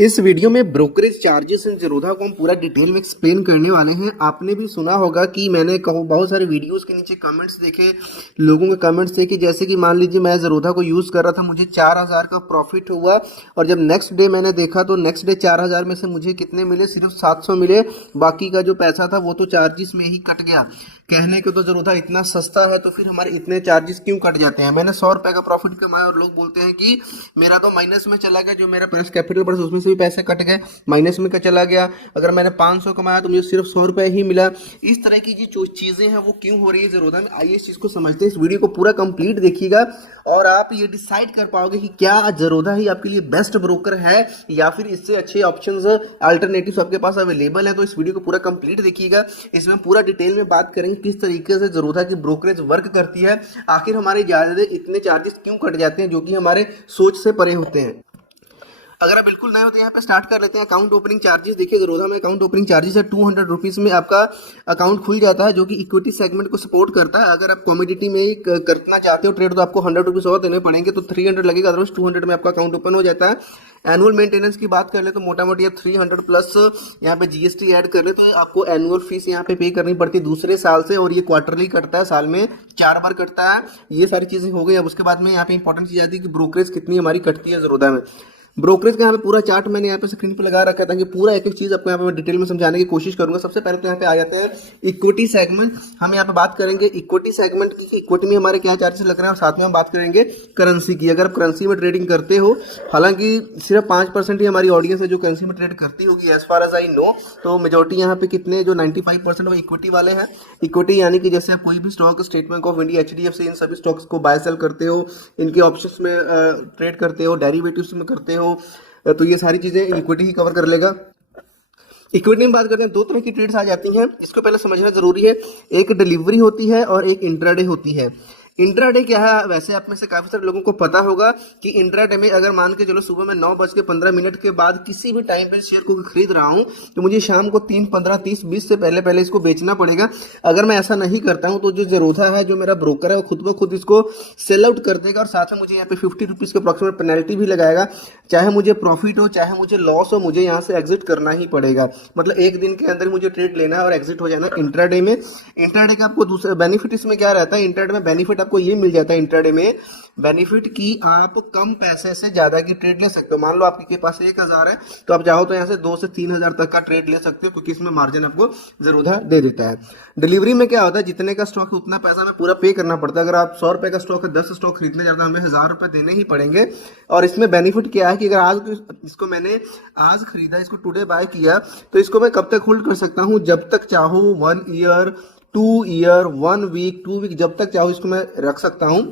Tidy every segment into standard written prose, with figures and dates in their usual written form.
इस वीडियो में brokerage charges and Zerodha को हम पूरा डिटेल में एक्सप्लेन करने वाले हैं। आपने भी सुना होगा कि मैंने बहुत सारे वीडियोस के नीचे कमेंट्स देखे, लोगों के कमेंट्स देखे, जैसे कि मान लीजिए मैं ज़ीरोधा को यूज़ कर रहा था, मुझे 4000 का प्रॉफिट हुआ और जब नेक्स्ट डे मैंने देखा तो नेक्स्ट डे 4000 में से मुझे कितने मिले, सिर्फ 700 मिले। बाकी का जो पैसा था वो तो चार्जेस में ही कट गया। कहने को तो ज़ीरोधा इतना सस्ता है तो फिर हमारे इतने चार्जेस क्यों कट जाते हैं। मैंने 100 रुपये का प्रॉफिट कमाया और लोग बोलते हैं कि मेरा तो माइनस में चला गया, जो मेरा प्लस कैपिटल बढ़ा उसमें से भी पैसे कट गए, माइनस में का चला गया। अगर मैंने 500 कमाया तो मुझे सिर्फ 100 रुपये ही मिला। इस तरह की जो चीज़ें हैं वो क्यों हो रही है ज़ीरोधा में, आइए इस चीज़ को समझते हैं। इस वीडियो को पूरा कंप्लीट देखिएगा और आप ये डिसाइड कर पाओगे कि क्या ज़ीरोधा ही आपके लिए बेस्ट ब्रोकर है या फिर इससे अच्छे ऑप्शंस अल्टरनेटिव्स आपके पास अवेलेबल है। तो इस वीडियो को पूरा कंप्लीट देखिएगा, इसमें पूरा डिटेल में बात करेंगे किस तरीके से ज़ीरोधा की ब्रोकरेज वर्क करती है, आखिर हमारे ज़्यादा इतने चार्जेस क्यों कट जाते हैं जो कि हमारे सोच से परे होते हैं। अगर आप बिल्कुल नए हो तो यहाँ पे स्टार्ट कर लेते हैं। अकाउंट ओपनिंग चार्जेस देखिए, ज़ीरोधा में अकाउंट ओपनिंग चार्जेस है 200 रुपीज़ में आपका अकाउंट खुल जाता है, जो कि इक्विटी सेगमेंट को सपोर्ट करता है। अगर आप कमोडिटी में करना चाहते हो ट्रेड तो आपको 100 रुपीज़ और देने पड़ेंगे, तो 300 लगेगा, अदरवाइज 200 में आपका अकाउंट ओपन हो जाता है। एनुअल मेंटेनेंस की बात कर ले तो मोटा मोटी आप 300 प्लस यहाँ पे जीएसटी ऐड कर ले तो आपको एनुअल फीस यहाँ पे करनी पड़ती है दूसरे साल से, और ये क्वार्टरली कटता है, साल में 4 बार कटता है। ये सारी चीज़ें हो गई। अब उसके बाद में यहाँ पे इंपॉर्टेंट चीज़ आती है कि ब्रोकरेज कितनी हमारी कटती है ज़ीरोधा में। ब्रोकरेज का यहाँ पे पूरा चार्ट मैंने यहाँ पे स्क्रीन पे लगा रखा था कि पूरा एक एक चीज आपको यहाँ पे मैं डिटेल में समझाने की कोशिश करूंगा। सबसे पहले तो यहाँ पे आ जाते हैं इक्विटी सेगमेंट। हम यहाँ पे बात करेंगे इक्विटी सेगमेंट की, इक्विटी में हमारे क्या चार्जेस लग रहे हैं, और साथ में हम बात करेंगे करेंसी की। अगर आप करेंसी में ट्रेडिंग करते हो, हालांकि सिर्फ 5% ही हमारी ऑडियंस है जो करेंसी में ट्रेड करती होगी as far as I know, तो मेजोरिटी यहाँ पे कितने जो 95% वो इक्विटी वाले हैं। इक्विटी यानी कि जैसे आप कोई भी stock, state bank of India, HDFC, इन सभी स्टॉक्स को बाय सेल करते हो, इनके ऑप्शंस में ट्रेड करते हो, डेरिवेटिव्स में करते हो, तो ये सारी चीजें इक्विटी ही कवर कर लेगा। इक्विटी में बात करते हैं, दो तरह की ट्रेड्स आ जाती हैं, इसको पहले समझना जरूरी है। एक डिलीवरी होती है और एक इंट्राडे होती है। इंट्राडे क्या है, वैसे आप में से काफी सारे लोगों को पता होगा कि इंट्राडे में अगर मान के चलो सुबह में 9:15 के बाद किसी भी टाइम पे शेयर को खरीद रहा हूं तो मुझे शाम को 3, 15, 30, 20 से पहले इसको बेचना पड़ेगा। अगर मैं ऐसा नहीं करता हूं तो जो ज़ीरोधा है, जो मेरा ब्रोकर है, वो खुद ब खुद इसको सेल आउट कर देगा और साथ में मुझे यहाँ पे 50 रुपीज़ के अप्रॉक्सीमेट पेनल्टी भी लगाएगा। चाहे मुझे प्रॉफिट हो चाहे मुझे लॉस हो, मुझे यहाँ से एग्जिट करना ही पड़ेगा। मतलब एक दिन के अंदर मुझे ट्रेड लेना है और एग्जिट हो जाना इंट्राडे में। इंट्राडे का आपको दूसरा बेनिफिट इसमें क्या रहता है, इंट्राडे में बेनिफिट आपको ये मिल जाता है, इंट्राडे में बेनिफिट की आप कम पैसे से ज्यादा की ट्रेड ले सकते हो। मान लो आपके पास 1000 है तो आप चाहो तो यहाँ से 2 से 3000 तक का ट्रेड ले सकते हो, क्योंकि इसमें मार्जिन आपको ज़ीरोधा दे देता है। डिलीवरी में क्या होता है, जितने का स्टॉक है उतना पैसा हमें पूरा पे करना पड़ता है। अगर आप 100 रुपए का स्टॉक है, 10 स्टॉक खरीदने जाता है, हमें 1000 रुपए देने ही पड़ेंगे। और इसमें बेनिफिट क्या है कि अगर आज इसको मैंने आज खरीदा, इसको टुडे बाय किया, तो इसको मैं कब तक होल्ड कर सकता हूँ, जब तक चाहो 1 ईयर, 2 ईयर, 1 वीक, 2 वीक, जब तक चाहो इसको मैं रख सकता हूँ।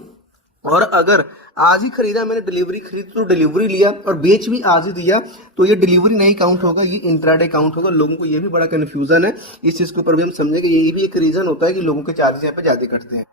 और अगर आज ही खरीदा मैंने, डिलीवरी खरीद तो डिलीवरी लिया और बेच भी आज ही दिया, तो ये डिलीवरी नहीं काउंट होगा, ये इंट्राडे काउंट होगा। लोगों को ये भी बड़ा कन्फ्यूजन है, इस चीज के ऊपर भी हम समझेंगे। ये भी एक रीजन होता है कि लोगों के चार्जेस यहाँ पे ज्यादा कटते हैं।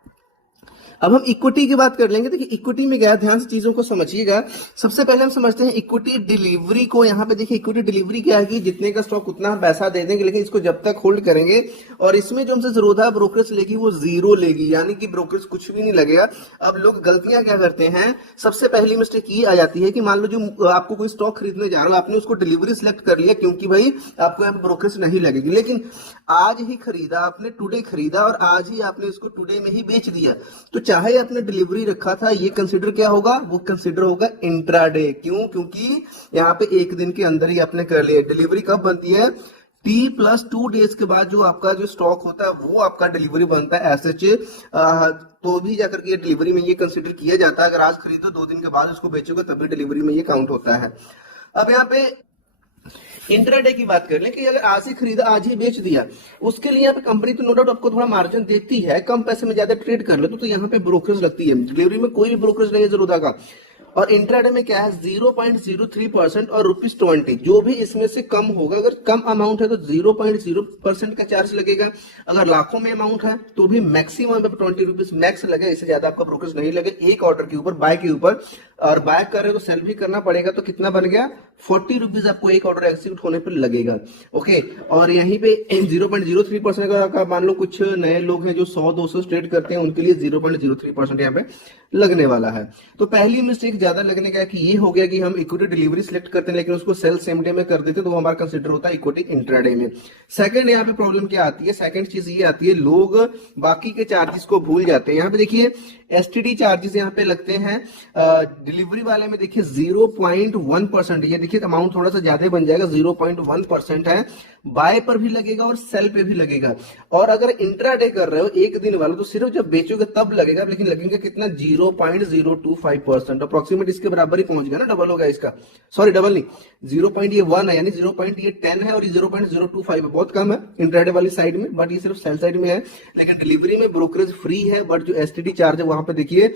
अब हम इक्विटी की बात कर लेंगे। देखिए इक्विटी में क्या, ध्यान से चीजों को समझिएगा। सबसे पहले हम समझते हैं इक्विटी डिलीवरी को। यहाँ पे देखिए इक्विटी डिलीवरी क्या है कि जितने का स्टॉक उतना हम पैसा दे देंगे, लेकिन इसको जब तक होल्ड करेंगे, और इसमें जो हमसे ज़ीरोधा ब्रोकरेज लेगी वो जीरो लेगी, यानी कि ब्रोकरेज कुछ भी नहीं लगेगा। अब लोग गलतियां क्या करते हैं, सबसे पहली मिस्टेक ये आ जाती है कि मान लो जो आपको कोई स्टॉक खरीदने जा रहा हो, आपने उसको डिलीवरी सिलेक्ट कर लिया क्योंकि भाई आपको यहाँ पे ब्रोकरेज नहीं लगेगी, लेकिन आज ही खरीदा आपने, टुडे खरीदा और आज ही आपने उसको टुडे में ही बेच दिया, तो चाहे आपने डिलीवरी रखा था, ये कंसीडर क्या होगा, वो कंसीडर होगा इंट्राडे। क्यों, क्योंकि यहाँ पे एक दिन के अंदर ही आपने कर लिया। डिलीवरी कब बनती है, T+2 डेज के बाद जो आपका जो स्टॉक होता है वो आपका डिलीवरी बनता है एसएच, तो भी जाकर के डिलीवरी में ये कंसीडर किया जाता है। अगर आज खरीदो 2 दिन के बाद उसको बेचोगे तभी डिलीवरी में ये काउंट होता है। अब यहाँ पे इंट्राडे की बात कर ले कि अगर आज ही खरीदा आज ही बेच दिया, उसके लिए यहाँ पे कंपनी तो नो डाउट आपको थोड़ा मार्जिन देती है, कम पैसे में ज्यादा ट्रेड कर लो तो यहाँ पे ब्रोकरेज लगती है। डिलीवरी में कोई भी ब्रोकरेज नहीं है ज़ीरोधा का। और इंट्राडे में क्या है, 0.03% और ₹20, जो भी इसमें से कम होगा, अगर कम अमाउंट है तो 0.0% का चार्ज लगेगा। अगर लाखों में अमाउंट है तो भी मैक्सिमम ₹20 मैक्स लगे, इससे ज्यादा आपका ब्रोकरेज नहीं लगे एक ऑर्डर के ऊपर, बाय के ऊपर। और बाय कर रहे हो तो सेल भी करना पड़ेगा, तो कितना बन गया 40 रुपीज आपको एक ऑर्डर एग्जीक्यूट होने पर लगेगा। ओके, और यहीं पे 0.03% का मान लो कुछ नए लोग हैं जो 100-200 ट्रेड करते हैं, उनके लिए 0.03% यहाँ पे लगने वाला है। तो पहली मिस्टेक ज्यादा लगने का कि ये हो गया कि हम इक्विटी डिलीवरी सिलेक्ट करते हैं लेकिन उसको सेल सेम डे में कर देते, तो वो हमारा कंसिडर होता है इक्विटी इंट्राडे में। सेकंड यहाँ पे प्रॉब्लम क्या आती है, सेकंड चीज ये आती है लोग बाकी के चार्जेस को भूल जाते हैं। यहाँ पे देखिए एसटीडी चार्जेस यहाँ पे लगते हैं, डिलीवरी वाले में देखिए 0.1%, ये देखिए अमाउंट थोड़ा सा ज्यादा बन जाएगा, 0.1% है। बाय पर भी लगेगा और सेल पे भी लगेगा। और अगर इंट्राडे कर रहे हो एक दिन वाला तो सिर्फ जब बेचोगे तब लगेगा, लेकिन लगेंगे कितना 0.025%, अप्रोक्सीमेट इसके बराबर ही पहुंच गया ना, डबल होगा इसका, सॉरी डबल नहीं, 0.1 है यानी 0.10 है और ये 0.025 है, बहुत कम है इंट्राडे वाली साइड में, बट ये सिर्फ सेल साइड में है। लेकिन डिलीवरी में ब्रोकरेज फ्री है, बट जो एसटीडी चार्ज है वहां पे देखिए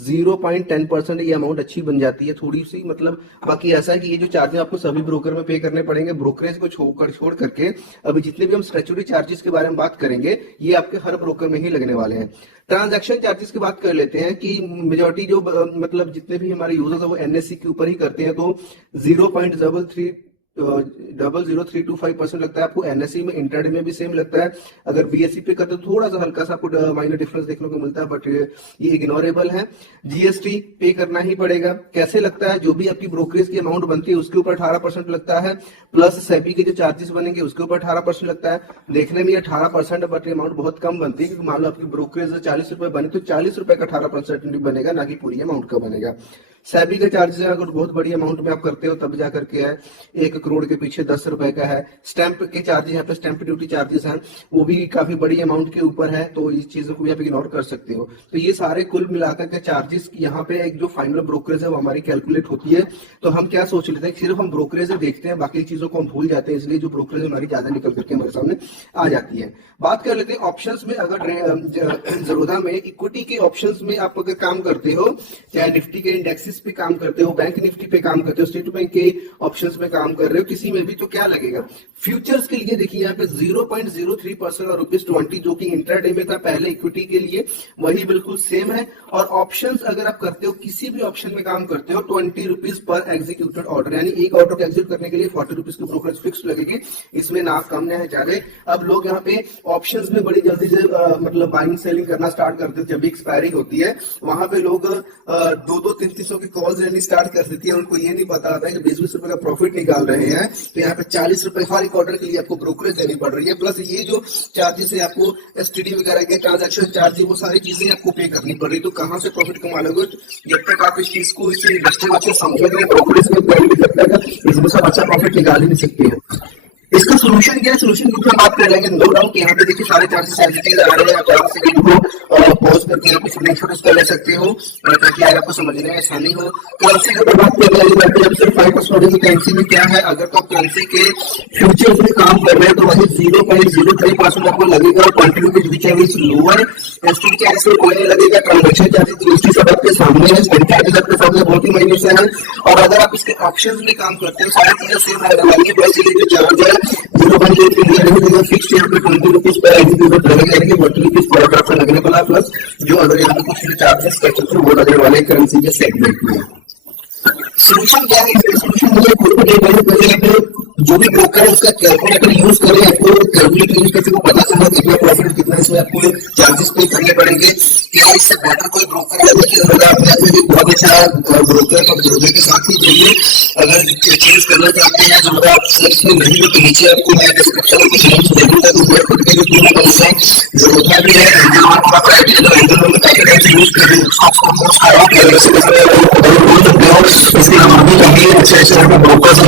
0.10%, ये अमाउंट अच्छी बन जाती है थोड़ी सी, मतलब बाकी ऐसा है कि ये जो चार्जेस आपको सभी ब्रोकर में पे करने पड़ेंगे, ब्रोकरेज को छोड़ करके अभी जितने भी हम स्टैट्यूटरी चार्जेस के बारे में बात करेंगे ये आपके हर ब्रोकर में ही लगने वाले हैं। ट्रांजैक्शन चार्जेस की बात कर लेते हैं कि मेजॉरिटी जो मतलब जितने भी हमारे यूजर्स है वो एनएससी के ऊपर ही करते हैं, तो 0.00325% लगता है आपको एनएससी में, इंट्राडे में भी सेम लगता है। अगर बीएससी पे करते तो थोड़ा सा हल्का सा आपको माइनर डिफरेंस देखने को मिलता है, बट ये इग्नोरेबल है। जीएसटी पे करना ही पड़ेगा। कैसे लगता है, जो भी आपकी ब्रोकरेज की अमाउंट बनती है उसके ऊपर 18% लगता है, प्लस सेबी के जो चार्जेस बनेंगे उसके ऊपर 18% लगता है। देखने में 18%, बट अमाउंट बहुत कम बनती है, क्योंकि मान लो आपकी ब्रोकरेज 40 रुपए बनी तो 40 रुपए का 18% बनेगा, ना कि पूरी अमाउंट का बनेगा। सेबी का चार्जेस अगर बहुत बड़ी अमाउंट में आप करते हो तब जाकर के है, 1 करोड़ के पीछे 10 रुपए का है। स्टैंप के चार्जेस, यहाँ पे स्टैंप ड्यूटी चार्जेस हैं, वो भी काफी बड़ी अमाउंट के ऊपर है, तो इस चीजों को भी आप इग्नोर कर सकते हो। तो ये सारे कुल मिलाकर के चार्जेस यहाँ पे एक जो फाइनल ब्रोकरेज है वो हमारी कैलकुलेट होती है। तो हम क्या सोच लेते हैं, सिर्फ हम ब्रोकरेज देखते हैं, बाकी चीजों को हम भूल जाते हैं, इसलिए जो ब्रोकरेज हमारी ज्यादा निकल करके हमारे सामने आ जाती है। बात कर लेते हैं ऑप्शंस में। अगर ज़रोधा में इक्विटी के ऑप्शंस में आप अगर काम करते हो, चाहे निफ्टी के इंडेक्सेस पे काम करते हो, बैंक निफ्टी पे काम करते हो, स्टेट बैंक के ऑप्शंस में काम कर रहे हो, किसी में भी, तो क्या लगेगा फ्यूचर्स के लिए। देखिए यहाँ पे 0.03% और ₹20 जो कि इंट्राडे में था पहले इक्विटी के लिए, वही बिल्कुल सेम है। और ऑप्शंस अगर आप करते हो, किसी भी ऑप्शन में काम करते हो, ₹20 पर एग्जीक्यूटेड ऑर्डर, यानी एक ऑर्डर को एग्जीक्यूट करने के लिए ₹40 की ब्रोकरेज फिक्स लगेगी, इसमें ना कम ना है ज्यादा। अब लोग यहाँ पे ऑप्शंस में बड़ी जल्दी से मतलब बाइंग सेलिंग करना स्टार्ट कर देते हैं, जब एक्सपायरी होती है वहां पे लोग 2-2, 300 की कॉल्स लेनी स्टार्ट कर देती है। उनको ये नहीं पता होता है कि 20-20 रुपए का प्रॉफिट निकाल रहे हैं, तो यहाँ पे 40 रुपए हर एक ऑर्डर के लिए आपको ब्रोकरेज देनी पड़ रही है, प्लस ये जो चार्जेस है आपको एसटीडी वगैरह के ट्रांजैक्शन चार्जेस, वो सारी चीजें आपको पे करनी पड़ रही है। तो कहां से प्रॉफिट कमा लोगे जब तक आप इस चीज को, इस इंडस्ट्री में अच्छे समझोगे, ब्रोकरेज में जब तक इसमें सब अच्छा प्रॉफिट निकाल ही नहीं सकते हैं। इसका सोल्यूशन क्या है, सोल्यूशन की हम बात कर लेंगे। नो डाउट यहाँ पे देखिए सारे चार्जेस एडिटिंग आ रहे हैं, आप चार्जेस से इनको पॉज करके आप स्क्रीनशॉट कर ले सकते हो ताकि आगे आपको समझने में आसानी हो। करेंसी की बात कर रहे हैं, सिर्फ 5% की करेंसी में क्या है, अगर तो करेंसी के फ्यूचर्स में काम कर रहे हैं तो वही 0.03% आपको लगेगा, क्वांटिटी के which is lower. STD charges में कोई नहीं लगेगा, ट्रांजैक्शन चार्जेस जीएसटी सब आपके सामने है, स्टैंप चार्जेस आपके सामने बहुत ही महीने से है। और अगर आप इसके ऑप्शंस में काम करते हो सारी चीजें सेम रहने वाली है, बस ये जो चार्ज है 0.8 फिक्स यहाँ पे ₹20 पर एग्जीक्यूट लगेगा, यानी ₹40 पर ऑर्डर पर लगने वाला, प्लस जो अगर यहाँ पे कुछ चार्जेस स्ट्रक्चर वो लगने वाले करेंसी के सेगमेंट में। सोल्यूशन क्या है, इसका सोल्यूशन मुझे खुद को पहले जो भी ब्रोकर है उसका कैलकुलेटर यूज करें, आपको कैलकुलेटर यूज करके पता चला कितना प्रॉफिट, कितना इसमें आपको चार्जेस पे करने पड़ेंगे। क्या इससे बेटर कोई ब्रोकर है? देखिए अगर आप बहुत अच्छा ब्रोकर तो ज़रोधा के साथ ही जाइए। अगर चेंज करना चाहते हैं ज़रोधा आप सर्च में नहीं हो तो नीचे आपको मैं डिस्क्रिप्शन में कुछ लिंक्स दे दूंगा, तो मैं खुद के लिए पूरा पैसा ज़रोधा भी है, एंजल वन का प्राइवेट है, एंजल वन में काफी यूज कर रहे हैं, इसके अलावा भी काफी अच्छे अच्छे ब्रोकर्स